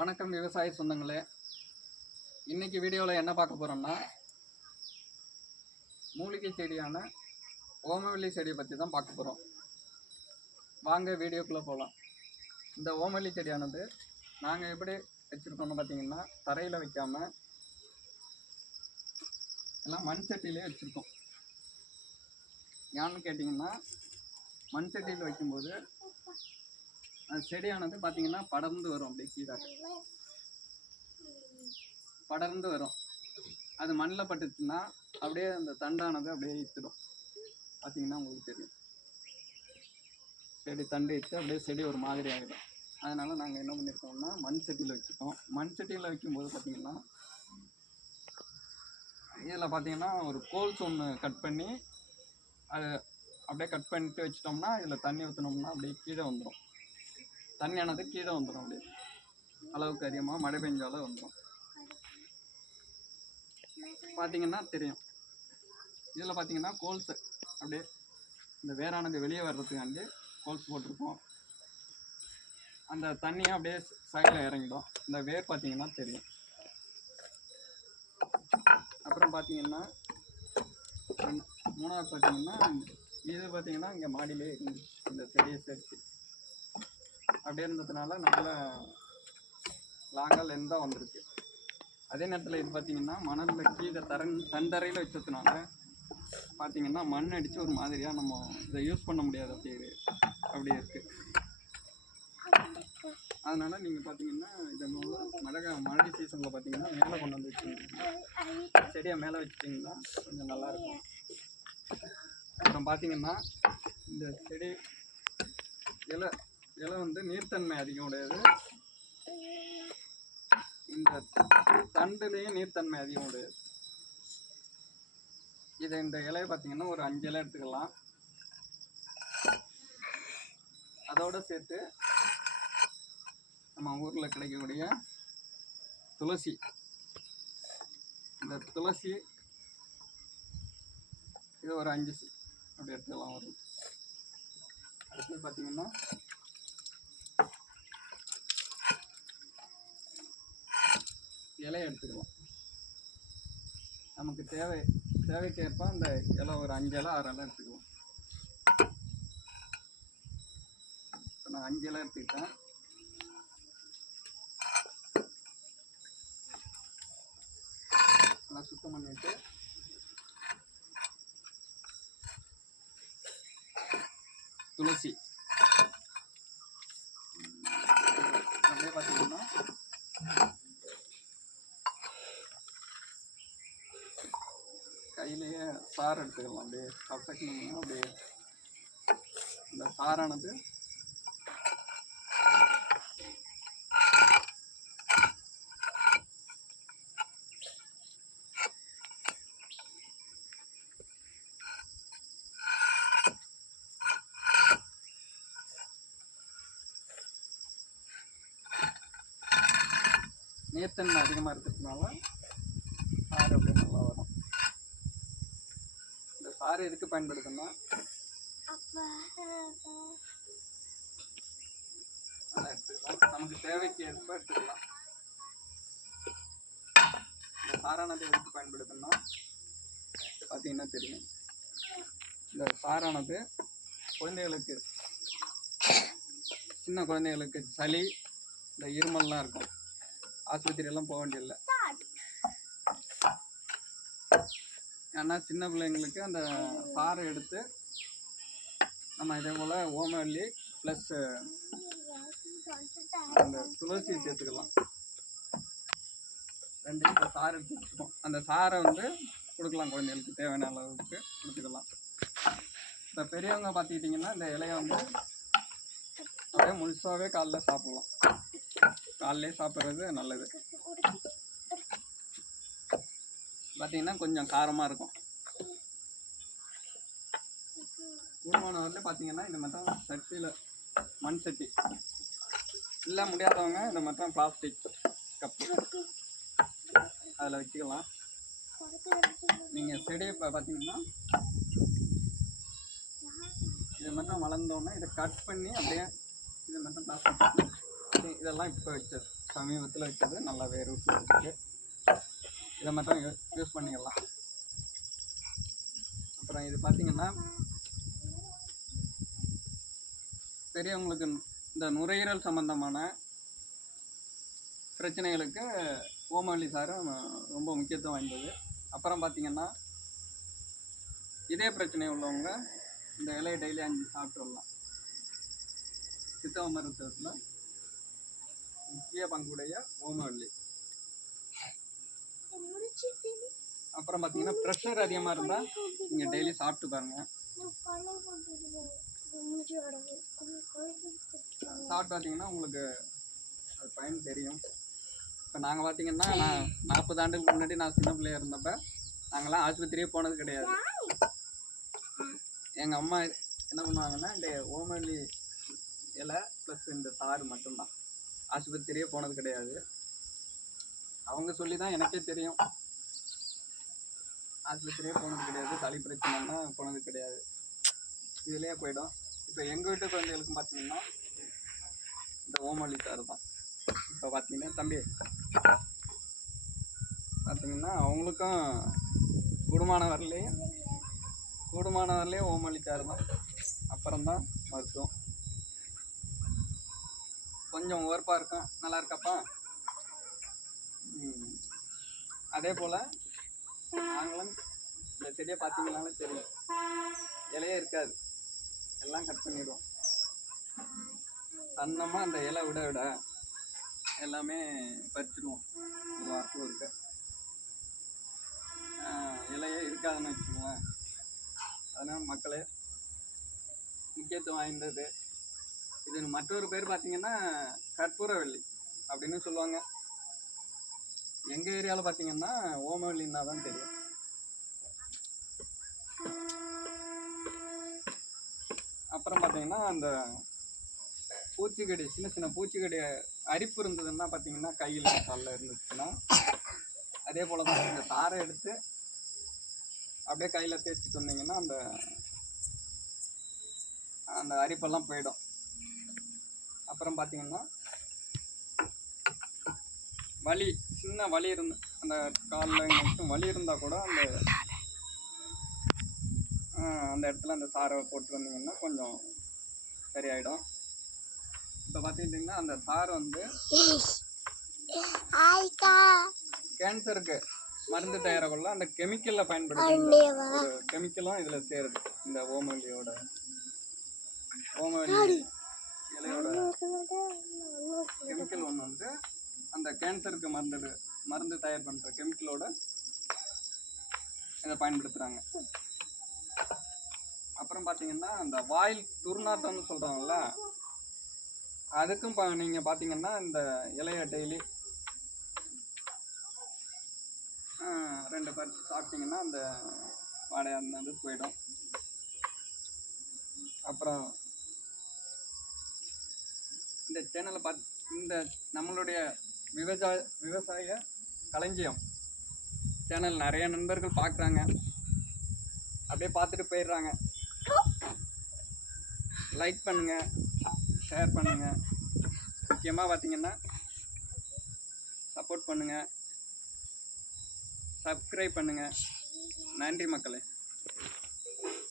வணக்கம் விவசாய சொந்தங்களே. இன்றைக்கி வீடியோவில் என்ன பார்க்க போகிறோம்னா, மூலிகை செடியான ஓமவல்லி செடியை பற்றி தான் பார்க்க போகிறோம். வாங்க வீடியோக்குள்ளே போகலாம். இந்த ஓமவல்லி செடியானது நாங்கள் எப்படி வச்சுருக்கோம்னு பார்த்தீங்கன்னா, தரையில் வைக்காமல் எல்லாம் மண் சட்டியிலே வச்சுருக்கோம். ஏன்னு கேட்டிங்கன்னா, மண் சட்டியில் வைக்கும்போது அந்த செடியானது பார்த்திங்கன்னா படர்ந்து வரும். அப்படியே கீழே படர்ந்து வரும். அது மண்ணில் பட்டுச்சுன்னா அப்படியே அந்த தண்டானது அப்படியே இத்துடும். பார்த்திங்கன்னா உங்களுக்கு தெரியும், செடி தண்டு இட்டு அப்படியே செடி ஒரு மாதிரி ஆகிடும். அதனால் நாங்கள் என்ன பண்ணியிருக்கோம்னா மண் சட்டியில் வச்சுருக்கோம். மண் சட்டியில் வைக்கும்போது பார்த்திங்கன்னா இதில் பார்த்திங்கன்னா ஒரு கோல்ஸ் ஒன்று கட் பண்ணி அது அப்படியே கட் பண்ணிட்டு வச்சிட்டோம்னா இதில் தண்ணி ஊற்றினோம்னா அப்படியே கீழே வந்துடும். தண்ணியானது கீழே வந்துடும். அப்படியே அளவுக்கு அதிகமாக மழை பெஞ்சாலும் வந்துடும். பார்த்திங்கன்னா தெரியும், இதில் பார்த்திங்கன்னா கோல்ஸு அப்படியே இந்த வேரானது வெளியே வர்றதுக்காண்டி கோல்ஸ் போட்டிருப்போம். அந்த தண்ணியும் அப்படியே சைடில் இறங்கிடும். இந்த வேர் பார்த்திங்கன்னா தெரியும். அப்புறம் பார்த்திங்கன்னா மூணாவது பார்த்திங்கன்னா இது பார்த்திங்கன்னா இங்கே மாடியிலே இந்த செடியை சேர்த்து அப்படியே இருந்ததுனால நல்ல லாங்காக லென்த்தாக வந்திருக்கு. அதே நேரத்தில் இது பார்த்திங்கன்னா மணலில் கீழே தண்டறையில் வச்சதுனால பார்த்திங்கன்னா மண் அடித்து ஒரு மாதிரியாக நம்ம இதை யூஸ் பண்ண முடியாது. அப்படி இருக்குது. அதனால் நீங்கள் பார்த்திங்கன்னா இதை மழை சீசனில் பார்த்திங்கன்னா மேலே கொண்டு வந்து வச்சுட்டிங்கன்னா, செடியை மேலே வச்சுட்டிங்கன்னா கொஞ்சம் நல்லாயிருக்கும். அப்புறம் பார்த்திங்கன்னா இந்த செடி இலை வந்து நீர்த்தன்மை அதிகம் உடையது. இந்த தண்டுலேயும் நீர்த்தன்மை அதிகம் உடையது. இந்த இலையை பார்த்தீங்கன்னா ஒரு 5 இலை எடுத்துக்கலாம். அதோடு சேர்த்து நம்ம ஊரில் கிடைக்கக்கூடிய துளசி, இந்த துளசி இது ஒரு 5 அப்படி எடுத்துக்கலாம். வரும். அடுத்து பார்த்தீங்கன்னா இலையை எடுத்துக்கலாம். நமக்கு தேவைக்கேற்ப அந்த இலை ஒரு 5 இலை 6 இலை எடுத்துக்கலாம். இப்போ நான் 5 இலை எடுத்துக்கிட்டேன். நல்லா சுத்தம் பண்ணிவிட்டு துளசி அப்படியே பார்த்தீங்கன்னா கையிலேயே சாறு எடுத்துக்கலாம். அப்படியே கசக்கணும்னா அப்படியே இந்த சாரானது நீர்த்தன்மை அதிகமாக இருக்கிறதுனால சாறு அப்படியே நல்லா வரும். இந்த சாறு எதுக்கு பயன்படுதுன்னா, நல்லா எடுத்துக்கலாம். நமக்கு தேவைக்கு ஏற்ப எடுத்துக்கலாம். இந்த சாரானது எதுக்கு பயன்படுதுன்னா பார்த்தீங்கன்னா தெரியும், இந்த சாரானது குழந்தைகளுக்கு, சின்ன குழந்தைகளுக்கு சளி, இந்த இருமல்லாம் இருக்கும், ஆஸ்பத்திரியெல்லாம் போக வேண்டியதில்லை. ஏன்னா சின்ன பிள்ளைங்களுக்கு அந்த சாறை எடுத்து நம்ம இதே போல் ஓமவல்லி ப்ளஸ் அந்த துளசி சேர்த்துக்கலாம். ரெண்டு இந்த சாறு எடுத்து வச்சுருக்கோம். அந்த சாறை வந்து கொடுக்கலாம், குழந்தைகளுக்கு தேவையான அளவுக்கு கொடுத்துக்கலாம். இப்போ பெரியவங்க பார்த்துக்கிட்டிங்கன்னா இந்த இலையை வந்து அப்படியே முழுசாகவே காலைல சாப்பிட்லாம். காலையிலே சாப்பிட்றது நல்லது. பார்த்திங்கன்னா கொஞ்சம் காரமாக இருக்கும். கூடுமானவரில் பார்த்திங்கன்னா இந்த மட்டும் சட்டியில், மண் சட்டி இல்லை முடியாதவங்க இந்த மட்டும் பிளாஸ்டிக் கப்பு அதில் வச்சுக்கலாம். நீங்கள் செடியை இப்போ பார்த்திங்கன்னா இது மட்டும் வளர்ந்தோன்னே இதை கட் பண்ணி அப்படியே இதை மட்டும் பிளாஸ்டிக் இதெல்லாம் இப்போ வச்சது சமீபத்தில் வச்சது நல்லா வேர் விட்டு இருக்குது. இதை மட்டும் யூஸ் பண்ணிக்கலாம். அப்புறம் இது பார்த்திங்கன்னா பெரியவங்களுக்கு இந்த நுரையீரல் சம்பந்தமான பிரச்சனைகளுக்கு ஓமவல்லி சாரம் ரொம்ப முக்கியத்துவம் வாய்ந்தது. அப்புறம் பார்த்திங்கன்னா இதே பிரச்சனை உள்ளவங்க இந்த இலையை டெய்லி 5 சாப்பிட்டுடலாம். சித்த மருத்துவத்தில் முக்கிய பங்குடைய ஓமவல்லி. அப்புறம் பார்த்தீங்கன்னா ப்ரெஷர் அதிகமாக இருந்தால் நீங்கள் டெய்லி சாப்பிட்டு பாருங்கள். சாப்பிட்டு பார்த்தீங்கன்னா உங்களுக்கு அது பயன் தெரியும். இப்போ நாங்கள் பார்த்தீங்கன்னா நான் 40 ஆண்டுக்கு முன்னாடி நான் சின்ன பிள்ளையா இருந்தப்போ நாங்கள்லாம் ஆஸ்பத்திரியே போனது கிடையாது. எங்கள் அம்மா என்ன பண்ணுவாங்கன்னா இந்த ஓமவல்லி இலை ப்ளஸ் இந்த சாறு மட்டும்தான். ஆஸ்பத்திரியே போனது கிடையாது. அவங்க சொல்லி தான் எனக்கே தெரியும். ஆஸ்பத்திரியே போனது கிடையாது, சளி பிரச்சனைனா போனது கிடையாது. இதுலேயே போயிடும். இப்போ எங்கள் வீட்டு குழந்தைகளுக்கும் பார்த்தீங்கன்னா இந்த ஓமவல்லி சாறு தான். இப்போ பார்த்தீங்கன்னா தம்பி பார்த்தீங்கன்னா அவங்களுக்கும் கூடுமானவர்லேயே ஓமவல்லி சாறு தான். அப்புறம்தான் மருத்துவம். கொஞ்சம் ஓர்ப்பாக இருக்கும். நல்லா இருக்காப்பா? அதே போல் நாங்களும் இந்த செடியை பார்த்தீங்கன்னாலும் தெரியும், இலையே இருக்காது, எல்லாம் கட் பண்ணிடுவோம். சன்னமாக அந்த இலை விட எல்லாமே பறிச்சிடுவோம். ஒரு வாரத்துக்கு இருக்க இலையே இருக்காதுன்னு வச்சுக்கோங்களேன். அதனால் மக்களே முக்கியத்துவம் வாய்ந்தது இது. மற்றொரு பேர் பார்த்தீங்கன்னா கற்பூரவல்லி அப்படின்னு சொல்லுவாங்க. எங்கள் ஏரியாவில் பார்த்தீங்கன்னா ஓமவல்லின்னா தான் தெரியும். அப்புறம் பார்த்தீங்கன்னா அந்த பூச்சிக்கடி, சின்ன பூச்சிக்கடி அரிப்பு இருந்ததுன்னா பார்த்தீங்கன்னா கையில் காலில் இருந்துச்சுன்னா அதே போல் தான் இந்த சாரை எடுத்து அப்படியே கையில் தேய்ச்சி சொன்னீங்கன்னா அந்த அரிப்பெல்லாம் போயிடும். அப்புறம் பார்த்தீங்கன்னா சின்ன வலி அந்த காலில் மட்டும் வலி இருந்தால் கூட அந்த இடத்துல அந்த சாரை போட்டு வந்தீங்கன்னா கொஞ்சம் சரியாயிடும். இப்போ பார்த்துக்கிட்டிங்கன்னா அந்த சாறு வந்து கேன்சருக்கு மருந்து தயாரிக்கல அந்த கெமிக்கலில் பயன்படுத்தி ஒரு கெமிக்கலும் இதில் சேருது. இந்த ஓமவல்லி இலையோட கெமிக்கல் ஒன்று வந்து அந்த கேன்சருக்கு மருந்து தயார் பண்ணுற கெமிக்கலோட இதை பயன்படுத்துகிறாங்க. அப்புறம் பார்த்தீங்கன்னா அந்த வாயில் துர்நாற்றம்னு சொல்கிறாங்கல்ல, அதுக்கும் நீங்கள் பார்த்தீங்கன்னா இந்த இலையை டெய்லி 2 பறிச்சு சாப்பிட்டீங்கன்னா அந்த வாடையானது போயிடும். அப்புறம் இந்த சேனலை இந்த நம்மளுடைய விவசாய களஞ்சியம் சேனல் நிறைய நண்பர்கள் பார்க்குறாங்க, அப்படியே பார்த்துட்டு போயிடுறாங்க. லைக் பண்ணுங்கள், ஷேர் பண்ணுங்கள், முக்கியமாக பார்த்தீங்கன்னா சப்போர்ட் பண்ணுங்கள், சப்ஸ்கிரைப் பண்ணுங்கள். நன்றி மக்களே.